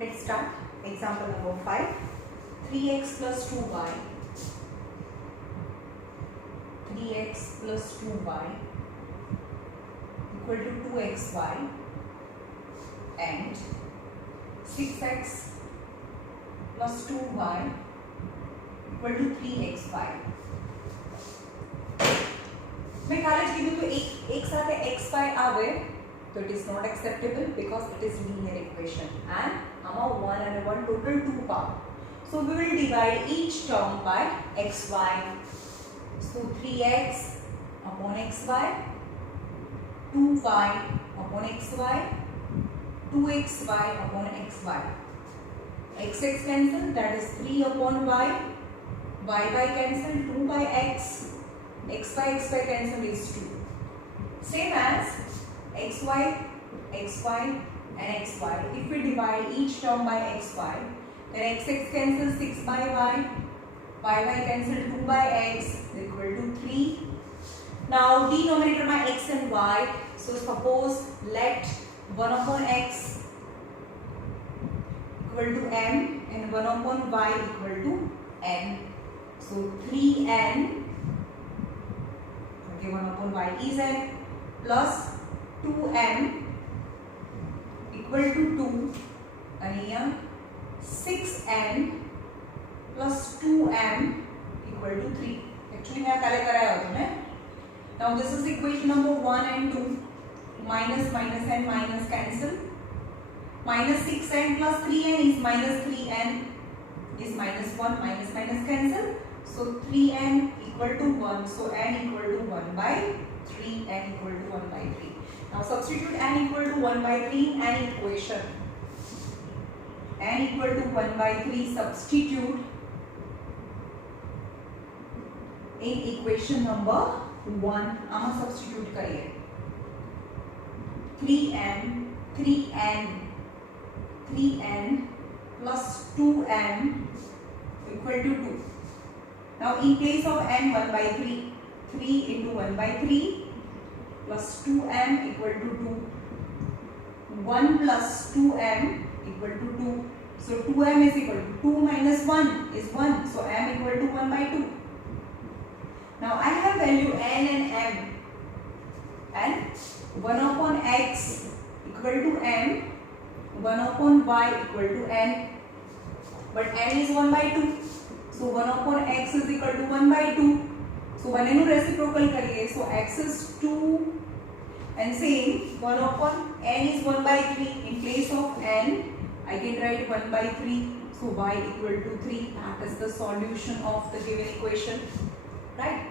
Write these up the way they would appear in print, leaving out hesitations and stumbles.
Let's start. Example number 5. 3x plus 2y. 3x plus 2y equal to 2xy and 6x plus 2y equal to 3xy. मैं खाली कीधु तो एक साथ xy आवे तो it is not acceptable because it is linear equation and among 1 and 1 total 2 power. So we will divide each term by xy. So 3x upon xy, 2y upon xy, 2xy upon xy. X cancel, that is 3 upon y cancel, 2 by x, xy cancel is 2. Same as xy and xy. If we divide each term by xy, then x cancel 6 by y cancel 2 by x equal to 3. Now denominator by x and y. So suppose let 1 upon x equal to m and 1 upon y equal to n. So 3n, okay, 1 upon y is n, plus 2m equal to 2 and here 6n plus 2m equal to 3. Actually मैं काले कराया होता है. Now this is equation number 1 and 2. Minus and minus cancel. Minus 6n plus 3n is minus 3n is minus 1. Minus cancel. So 3n equal to 1. So n equal to 1 by 3. N equal to 1 by 3. Now substitute n equal to 1 by 3 in an equation. N equal to 1 by 3 substitute in equation number 1. आमा substitute करिए. 3n plus 2n equal to 2. Now in place of n 1 by 3. 3 into 1 by 3 plus 2m equal to 2. 1 plus 2m equal to 2. So 2m is equal to 2 minus 1 is 1. So m equal to 1 by 2. Now I have value n and m. And 1 upon x equal to m. 1 upon y equal to n. But n is 1 by 2. So 1 upon x is equal to 1 by 2. So 1 and reciprocal करिए. So x is 2. And same 1 upon n is 1 by 3. In place of n, I can write 1 by 3. So y equal to 3. That is the solution of the given equation. Right?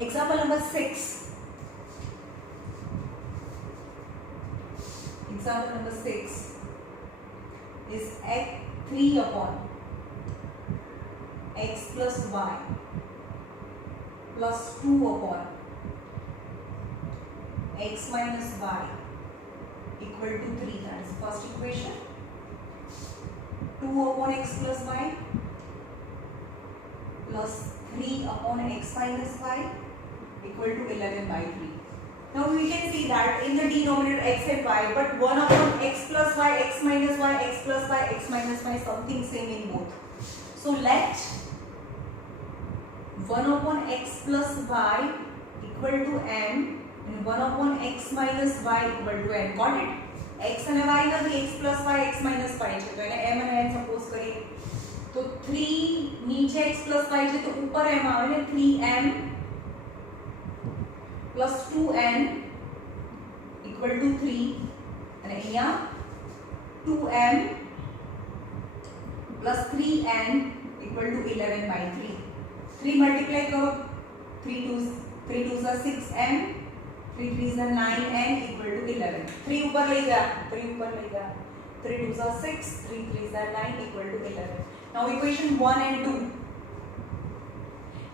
Example number 6. Example number 6 is 3 upon x plus y plus 2 upon x minus y equal to 3. That is first equation. 2 upon x plus y plus 3 upon x minus y equal to 11 by 3. Now we can see that in the denominator x and y, but 1 upon x plus y, x minus y, x plus y, x minus y, something same in both. So let 1 upon x plus y equal to m and 1 upon x minus y equal to n. Got it? x and y નથી, x plus y, x minus y છે. તો એને m અને n suppose કરીએ. તો 3 નીચે x plus y છે તો ઉપર m આવે ને 3m plus 2n equal to 3 અને અહીંયા 2m plus 3n equal to 11 by 3. 3 multiply करो. 3 2s are 6m, 3 3s are 9n equal to 11. 3 ऊपर ले जा. 3 2s are 6, 3 3s are 9 equal to 11. Now equation 1 and 2.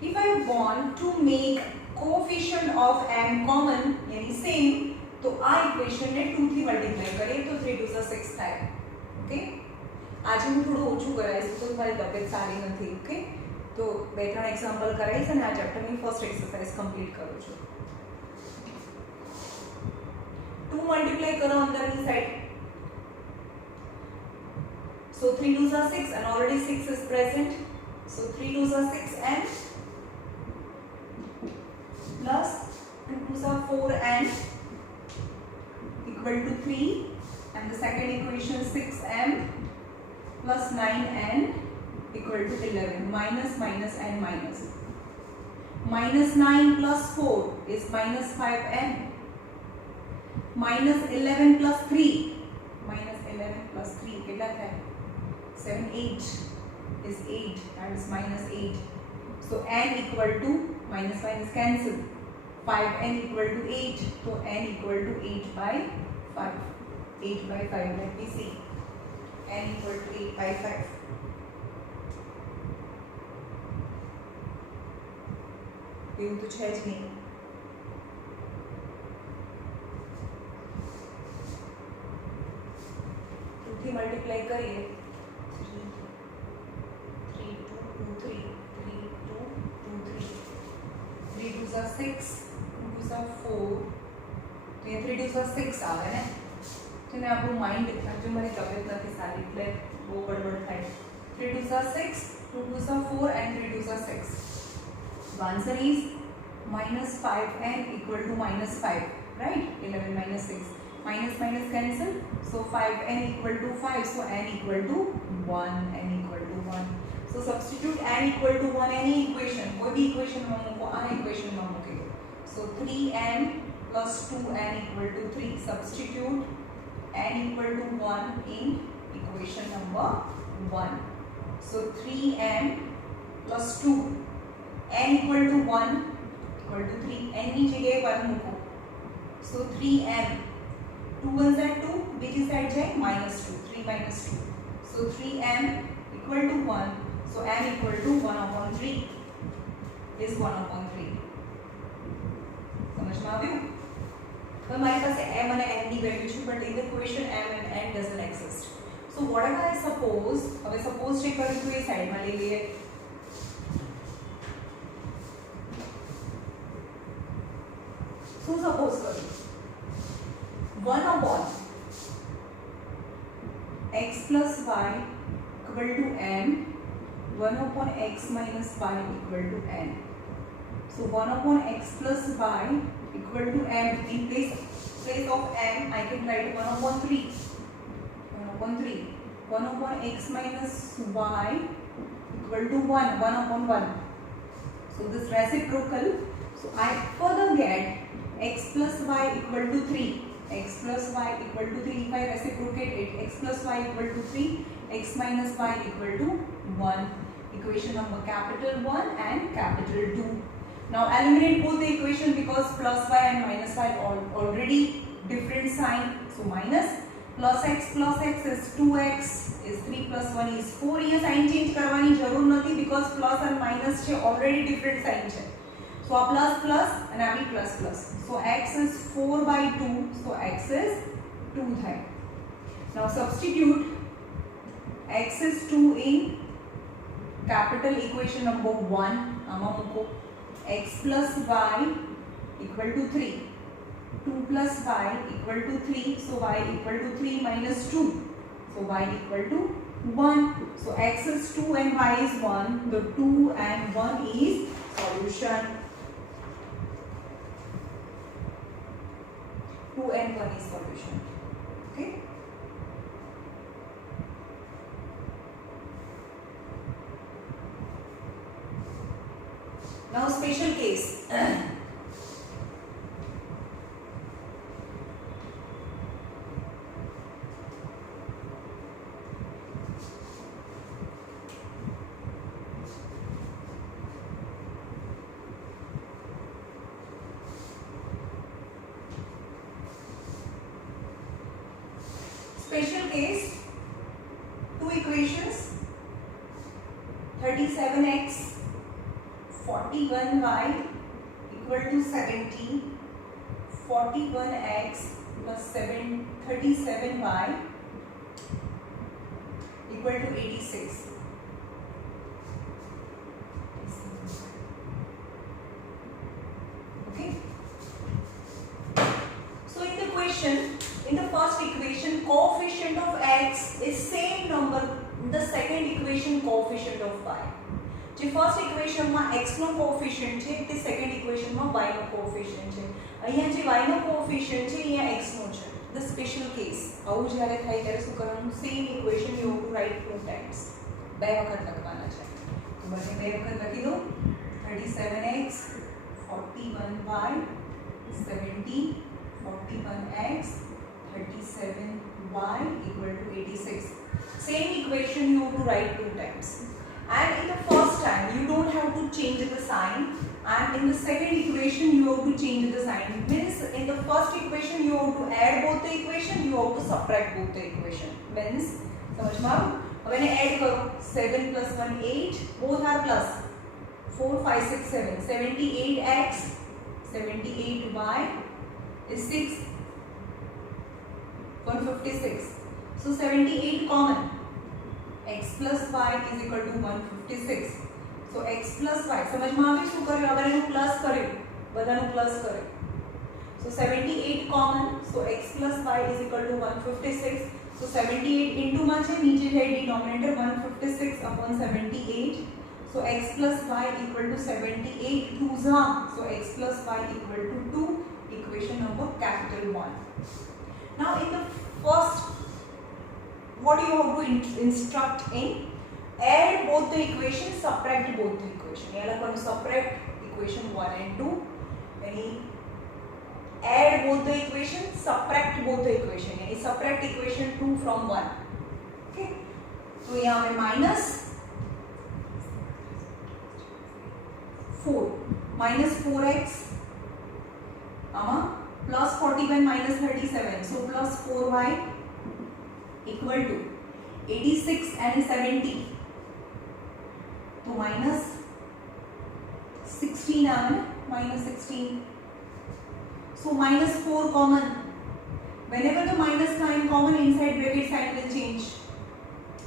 If I want to make coefficient of m common यानी same, तो आ equation ने 2 થી multiply કરીએ તો 3 2 6 થાય. ઓકે, આજે હું થોડું ઓછું કરાવીશ તો મારી તબિયત સારી નથી. ઓકે, તો બે ત્રણ એક્ઝામ્પલ કરાવીશ અને આ ચેપ્ટરની ફર્સ્ટ એક્સરસાઇઝ કમ્પ્લીટ કરું છું. 2 મલ્ટીપ્લાય કરો અંદરની side. So 3 2s are 6 and already 6 is present. So 3 2s are 6n plus 2 2s are 4n equal to 3, and the second equation 6m plus 9n equal to 11. Minus minus and minus. Minus 9 plus 4 is minus 5n. Minus 11 plus 3. Minus 11 plus 3 કેટલા થાય? 7 8 is 8, that is minus 8. So n equal to minus minus cancel. 5n equal to 8, so n equal to 8 by 5. 8 by 5, let me see. n equal to 8 by 5. એવું તો છે જ નહીં. થી multiply કરીએ 3 2 2 3 3 2 2 3 3 2s are 6 2 2s are 4 તો એ 3 2s are 6 આવે ને. જેને આપણું માઇન્ડ જો મને તબિયત નથી સારી એટલે બહુ ગડબડ થાય. 3 2s are 6 2 2s are 4 and 3 2s are 6. The answer is minus 5n equal to minus 5, right? 11 minus 6. Minus minus cancel. So 5n equal to 5. So n equal to 1. N equal to 1. So substitute n equal to 1 any equation. कोई भी equation में मुको आ equation में मुके. So 3n plus 2n equal to 3. Substitute n equal to 1 in equation number 1. So 3n plus 2. n equal to 1 equal to 3. n ની જગ્યાએ 1 મૂકો. So 3n. 2 ones are 2, which is side જાય minus 2. 3 minus 2. So 3n equal to 1. So n equal to 1 upon 3 is 1 upon 3. સમજમાં આવ્યું? હવે મારી પાસે m અને n ની વેલ્યુ છે, but in the equation m and n doesn't exist. So whatever I suppose, હવે suppose check કરું તો એ સાઈડમાં લઈ લઈએ. શું સપોઝ કરું? 1 upon x plus y equal to n. 1 upon x minus y equal to n. So 1 upon x plus y equal to m. In place of m, I can write 1 upon 3. 1 upon 3. 1 upon x minus y equal to 1. 1 upon 1. So this reciprocal. So I further get x plus y equal to 3. X plus y equal to 3. If I reciprocate it, x plus y equal to 3. X minus y equal to 1. Equation number capital 1 and capital 2. Now eliminate both the equation because plus y and minus y are already different sign. So minus plus x is 2x is 3 plus 1 is 4. यहाँ sign change करवानी जरूर नहीं because plus and minus છે already different sign છે. So a plus plus and a plus plus. So x is 4 by 2. So x is 2 થાય. Now substitute x is 2 in capital equation number 1. આમાં મૂકો x plus y equal to 3. 2 plus y equal to 3. So y equal to 3 minus 2. So y equal to 1. So x is 2 and y is 1. The 2 and 1 is solution. 2 and 1 is solution. Okay. Now special case. Special case, two equations, 37x, 41y equal to 70, 41x plus 37y equal to 86. Okay. So in the question, in the first equation, coefficient of x is same number in the second equation coefficient of y. જે first ઇક્વેશનમાં x નો coefficient છે તે second ઇક્વેશનમાં y નો coefficient છે. અહીંયા જે y નો coefficient છે અહીંયા x નો છે. The special case આવું જ્યારે થાય ત્યારે શું કરવાનું? Same equation you have to write two times. બે વખત લખવાના છે. તો બને બે વખત લખી દો. 37x 41y 70 41x 37y equal to 86. Same equation you have to write two times. And in the first time you don't have to change the sign, and in the second equation you have to change the sign. Means in the first equation you have to add both the equation, you have to subtract both the equation. Means समझ में आओ? अब इन्हें add करो. 7 plus 1 8, both are plus. 4 5 6 7 78x 78y is 6 156. So 78 common. X plus y is equal to 156. So x plus y समझ में आवे શું કર્યું? આપણે એનું પ્લસ કર્યું, બધાનું પ્લસ કર્યું. So 78 common. So x plus y is equal to 156. So 78 into માં છે, નીચે છે denominator 156 upon 78. So x plus y equal to 78 2s are. So x plus y equal to 2. Equation number capital 1. Now in the first, what you have to instruct in? Add both the equations, subtract both the equation. यहाँ लोगों ने subtract equation 1 and 2. यानी add both the equation, subtract both the equation. यानी subtract equation 2 from 1. Okay? तो यहाँ में minus 4 minus 4x plus 41 minus 37. So plus 4y equal to 86 and 70. So minus 16 minus 16. So minus 4 common. Whenever the minus sign common, inside bracket sign will change.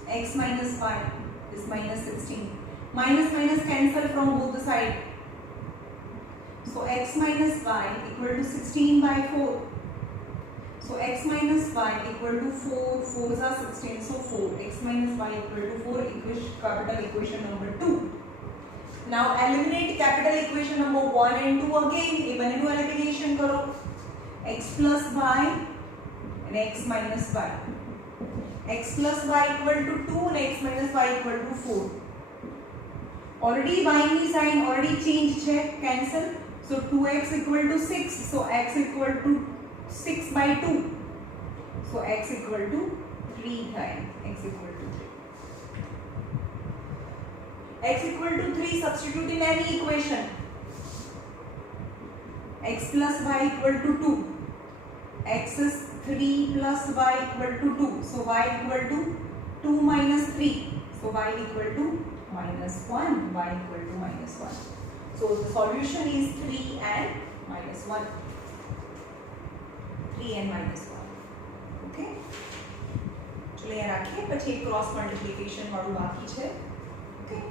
X minus y is minus 16. Minus minus cancel from both the side. So x minus y equal to 16 by 4. So x minus y equal to 4, 4s are 16, so 4, x minus y equal to 4, capital equation number 2. Now eliminate capital equation number 1 and 2 again, even new elimination karo. X plus y and x minus y. X plus y equal to 2 and x minus y equal to 4. Already y ni sign already changed che, cancel. So 2x equal to 6, so x equal to 6 by 2. So x equal to 3 times. X equal to 3. X equal to 3, substitute in any equation. X plus y equal to 2. X is 3 plus y equal to 2. So y equal to 2 minus 3. So y equal to minus 1. Y equal to minus 1. So the solution is 3 and minus 1. 3 and minus 1. Okay. चलिए रखिए, પછી cross multiplication वाળું બાકી છે. Okay.